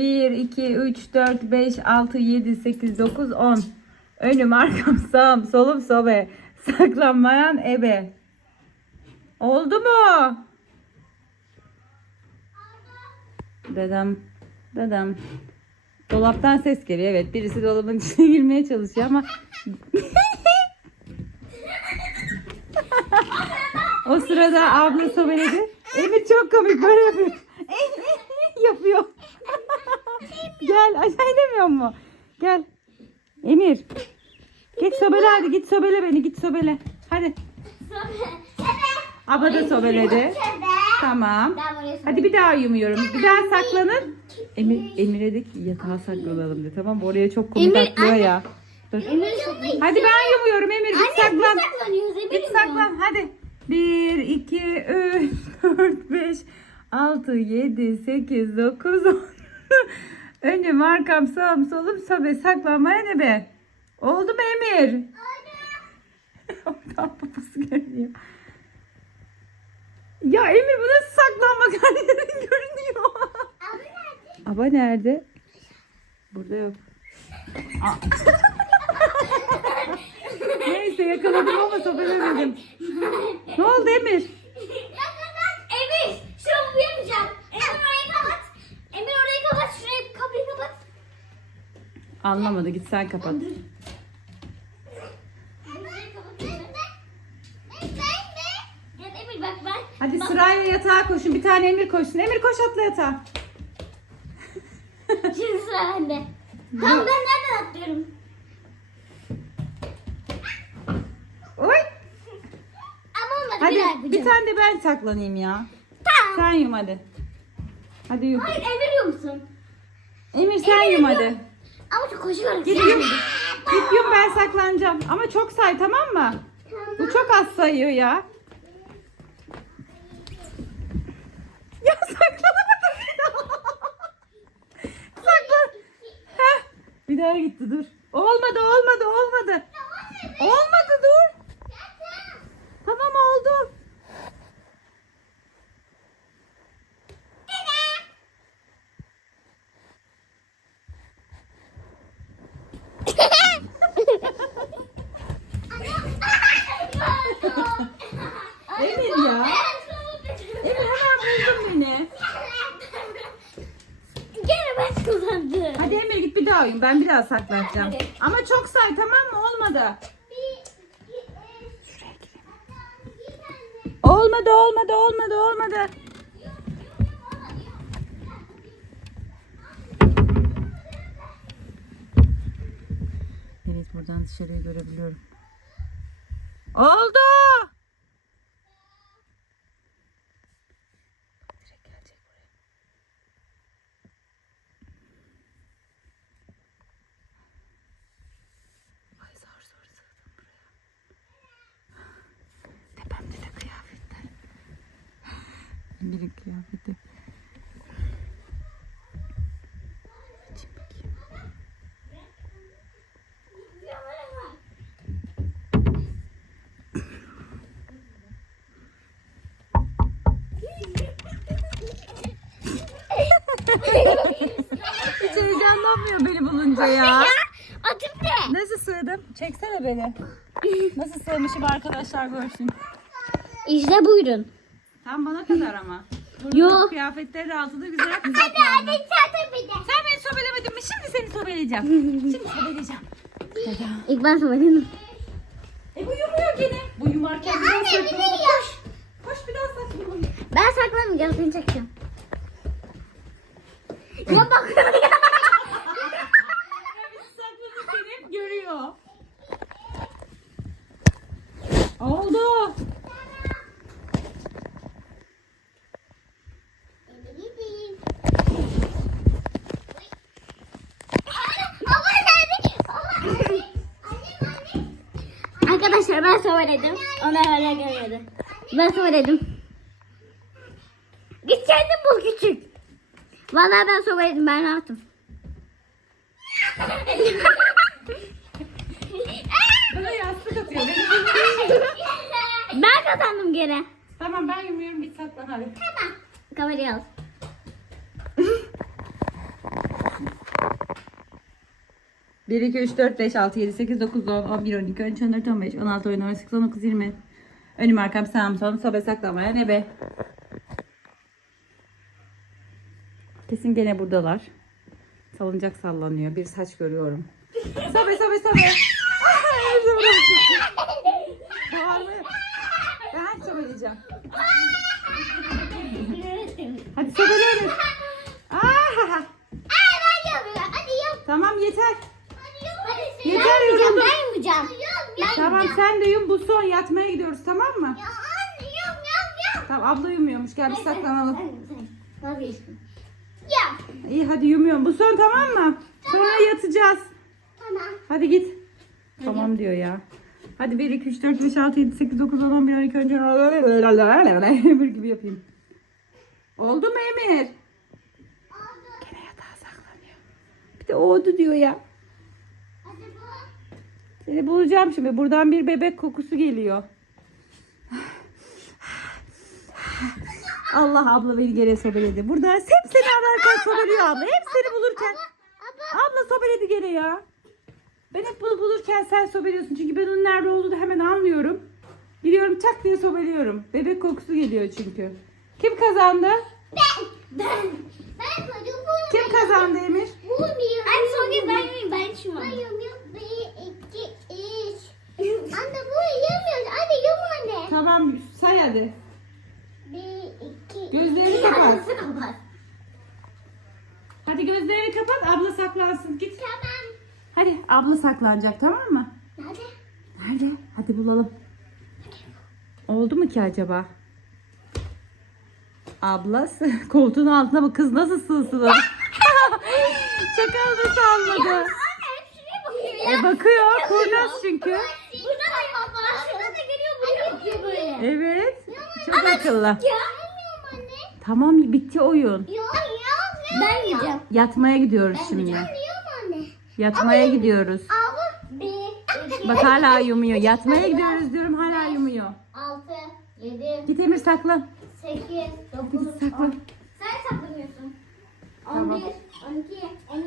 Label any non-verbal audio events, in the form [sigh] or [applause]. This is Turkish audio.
1, 2, 3, 4, 5, 6, 7, 8, 9, 10. Önüm, arkam, sağım, solum, sobe. Saklanmayan ebe. Oldu mu? Dedem, dedem. Dolaptan ses geliyor. Evet, birisi dolabın içine girmeye çalışıyor ama [laughs] o sırada abla sobeledi. Emir çok komik böyle yapıyor. [laughs] yapıyor. Gel aşağı inemiyor mu? Gel. Emir. Git sobele hadi git sobele beni git sobele. Hadi. Abla da sobeledi. Tamam. Hadi bir daha yumuyorum. Bir daha saklanın. Emir, Emir'e de ki yatağa saklanalım de tamam mı? Oraya çok komik Emir, atlıyor anne. ya. Dur. Emir Hadi ben yumuyorum Emir git saklan. Emir. Git saklan hadi. 1, 2, 3, 4, 5, 6, 7, 8, 9, 10. Önüm, arkam, sağım, solum, sobe saklanmaya ne be? Oldu mu Emir? Oradan babası görünüyor. Ya Emir bu nasıl saklanmak? Her yerin [laughs] görünüyor. Aba nerede? Burada yok. [laughs] Neyse yakaladım ama sobelemedim. Ne oldu? Emir şunu yapamayacağım. Emir orayı kapat. Emir orayı kapat. Şurayı kapıyı kapat. Anlamadı git sen kapat. Hadi sırayla yatağa koşun. Bir tane Emir koşsun. Emir koş atla yatağa. [laughs] Şimdi sıra bende. Tamam ben nereden atlıyorum? Oy. Ama olmadı Hadi bir bir tane de ben saklanayım ya. Tamam. Sen yum hadi. Hadi yum. Hayır Emir yumsun. Emir sen Emir yum yum. hadi. Ama çok koşuyorum. Git yum ben saklanacağım. Ama çok say tamam mı? Bu çok az sayıyor ya. Ya saklanamadım. Saklan. Heh. Bir daha gitti dur. Olmadı olmadı olmadı. Olmadı dur. Tamam oldu. Emir ya. Emir hemen buldun beni. Gene ben kazandım. Hadi Emir git bir daha oyun. Ben bir daha saklanacağım. Hadi. Ama çok say tamam mı? Olmadı. Olmadı olmadı olmadı olmadı. Evet buradan dışarıyı görebiliyorum. Oldu. Emir'in kıyafeti. Hiç heyecanlanmıyor beni bulunca ya. Atıp de. Nasıl sığdım? Çeksene beni. Nasıl sığmışım arkadaşlar görsün. İşte buyurun. Tam bana kadar ama. Yok. Kıyafetlerin altında güzel bir Hadi hadi zaten bir de. Sen beni sobelemedin mi? Şimdi seni sobeleyeceğim. Şimdi sobeleyeceğim. İlk ben söyledim. E bu yumuyor gene. Bu yumarken daha Anne bir de yaş. Koş bir daha saklanalım. Ben saklamayacağım seni çekeceğim. Ya bak [laughs] ya. Saklanırken hep görüyor. Oldu. Arkadaşlar ben söyledim. Ona hala gelmedi. Ben söyledim. Git kendin bul küçük. Vallahi ben söyledim ben rahatım. Bana yastık atıyor. [laughs] Ben kazandım gene. Tamam ben yumuyorum git saklan hadi. Kamerayı al. 1, 2, 3, 4, 5, 6, 7, 8, 9, 10, 11, 12, 13, 14, 15, 16, 17, 18, 19, 20. Önüm arkam sağım solum sobe saklamaya ne be. Kesin gene buradalar. Salıncak sallanıyor. Bir saç görüyorum. [laughs] Sobe sobe sobe. Ay, sobe, sobe. Bağırma. Ben sobeleyeceğim. Hadi sobeleyelim. Ah! Aa, ben yapıyorum. Hadi yap. Tamam yeter. Hadi yap. Yeter, ben yapacağım. yoruldum. Ben yapacağım. Ben Tamam sen de yum bu son yatmaya gidiyoruz tamam mı? Ya anne yap yap yap. Tamam abla yumuyormuş gel biz saklanalım. Vazgeçtim. Ya. İyi hadi yumuyorum. Bu son tamam mı? Sonra yatacağız. Tamam. Hadi git. Tamam diyor ya. Hadi 1, 2, 3, 4, 5, 6, 7, 8, 9, 10, 11, 12, 13, 14, Emir gibi yapayım. Oldu mu Emir? Gene yatağa saklanıyor. Bir de oldu diyor ya. Seni bulacağım şimdi. Buradan bir bebek kokusu geliyor. Allah abla beni gene sobeledi. Burada hep seni ararken sobeliyor abla. Hep seni bulurken. Abla sobeledi gene ya. Ben hep bunu bulurken sen sobeliyorsun. Çünkü ben onun nerede olduğunu hemen anlıyorum. Gidiyorum tak diye sobeliyorum. Bebek kokusu geliyor çünkü. Kim kazandı? Ben. Ben. Ben. Kim kazandı Emir? Bunu yiyorum. Anne son ben yiyeyim. Ben şu an. Bir, iki, üç. Anne bunu yemiyoruz. Anne yum anne. Tamam say hadi. Bir, iki. Gözlerini kapat. Hadi gözlerini kapat abla saklansın. Git. Tamam. Hadi abla saklanacak tamam mı? Nerede? Nerede? Hadi bulalım. Oldu mu ki acaba? Ablası [laughs] koltuğun altına bak kız nasıl sığsın Çakal da salladı bakıyor. Kurnaz çünkü. Burada da yapar. Burada da geliyor bunu. Evet. Çok akıllı. Tamam bitti oyun. Ben yiyeceğim. Yatmaya gidiyoruz şimdi. Yatmaya gidiyoruz. Bak hala yumuyor. Yatmaya gidiyoruz diyorum hala yumuyor. 6, 7, Git Emir saklan. 8, 9, Git 10. saklan. Sen saklanıyorsun. 11, 12, 13,